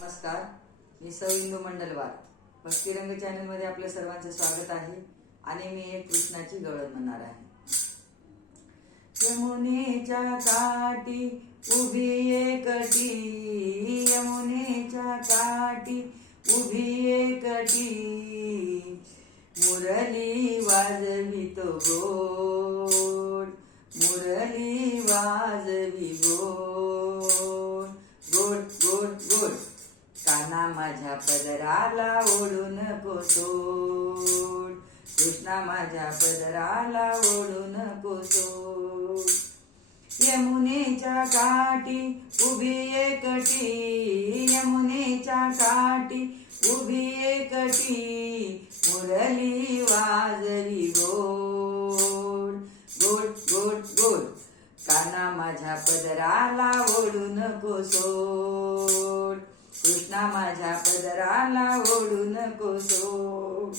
नमस्कार, मी सौ इंदू मंडलवार. भक्तिरंग चॅनल मध्ये आपल्या सर्वांचे स्वागत आहे. आणि मी एक कृष्णाची गवळण म्हणणार आहे. यमुनेच्या काठी उभी एकटी, यमुनेच्या काठी उभी एकटी, मुरली वाजवितो गोड, मुरली वाजवी गोड, गोड गोड गोड. काना माझ्या पदराला ओढू नको सोड, कृष्णा माझ्या पदराला ओढू नको सोड. यमुनेच्या काठी उभी एकटी, यमुनेच्या काठी उभी एकटी, मुरली वाजवी गोड, गोड गोड गोड. काना माझ्या पदराला ओढू नको सोड, कृष्णा माझ्या पदराला ओढू नको सोड.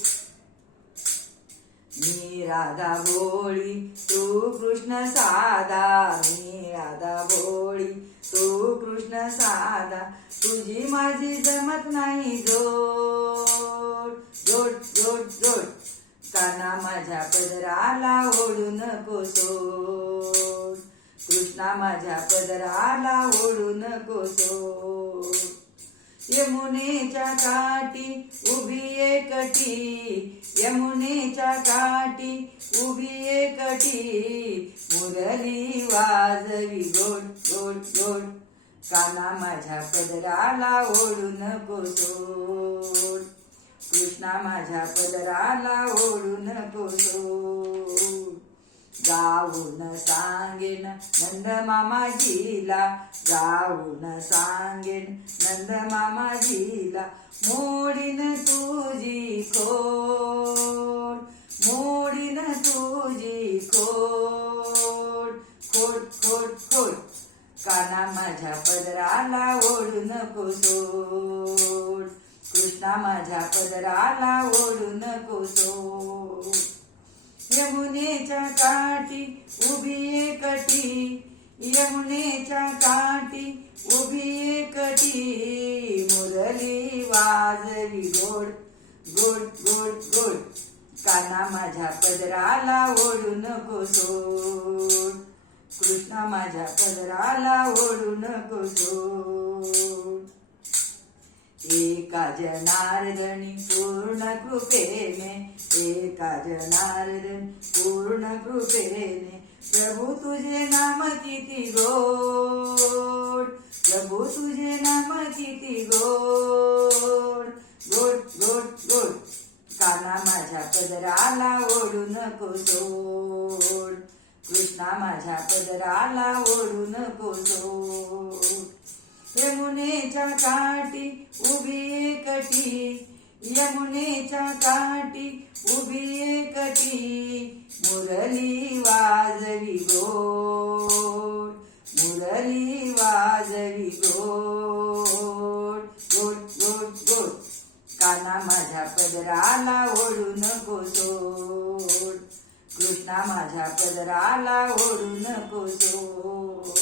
मी राधा भोळी तू कृष्ण साधा, मी राधा भोळी तू कृष्ण साधा, तुझी माझी जमत नाही जोड, जोड जोड जोड. काना माझ्या पदराला ओढू नको सोड, कृष्णा माझ्या पदराला ओढू नको सोड. यमुनेच्या काठी उभी एकटी, यमुनेच्या काठी उभी एकटी, मुरली वाजवी गोड गोड गोड. काना माझ्या पदराला ओढू नको सोड, कृष्णा माझ्या पदराला ओढू नको सोड. जाऊन सांगेन नंद मामाजीला, जाऊन सांगेन नंद मामाजीला, मोडीन तुझी खोड, मोडीन तुझी खोड, खोड खोड खोड. काना माझ्या पदराला ओढू नको सोड, कृष्णा माझ्या पदराला ओढू नको सोड. यमुनेच्या काठी उभी एकटी, यमुनेच्या काठी उभी एकटी, मुरली वाजवी गोड गोड गोड गोड. काना माझ्या पदराला ओढू नको सोड, कृष्णा माझ्या पदराला ओढू नको सोड. एका जनार्दनी पूर्ण कृपेने, एका जनार्दनी पूर्ण कृपेने, प्रभु तुझे नाम किती गोड, प्रभु तुझे नाम किती गोड, गोड गोड गोड. काना माझ्या पदराला ओढू नको सोड, कृष्णा माझ्या पदराला ओढू नको सोड. यमुनेच्या काठी उभी एकटी, यमुनेच्या काठी उभी एकटी, मुरली वाजवी गोड, मुरली वाजवी गोड, गोड गोड गोड. काना माझ्या पदराला ओढू नको सोड, कृष्णा माझ्या पदराला ओढू नको सोड.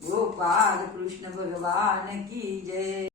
गोपाल कृष्ण भगवान की जय.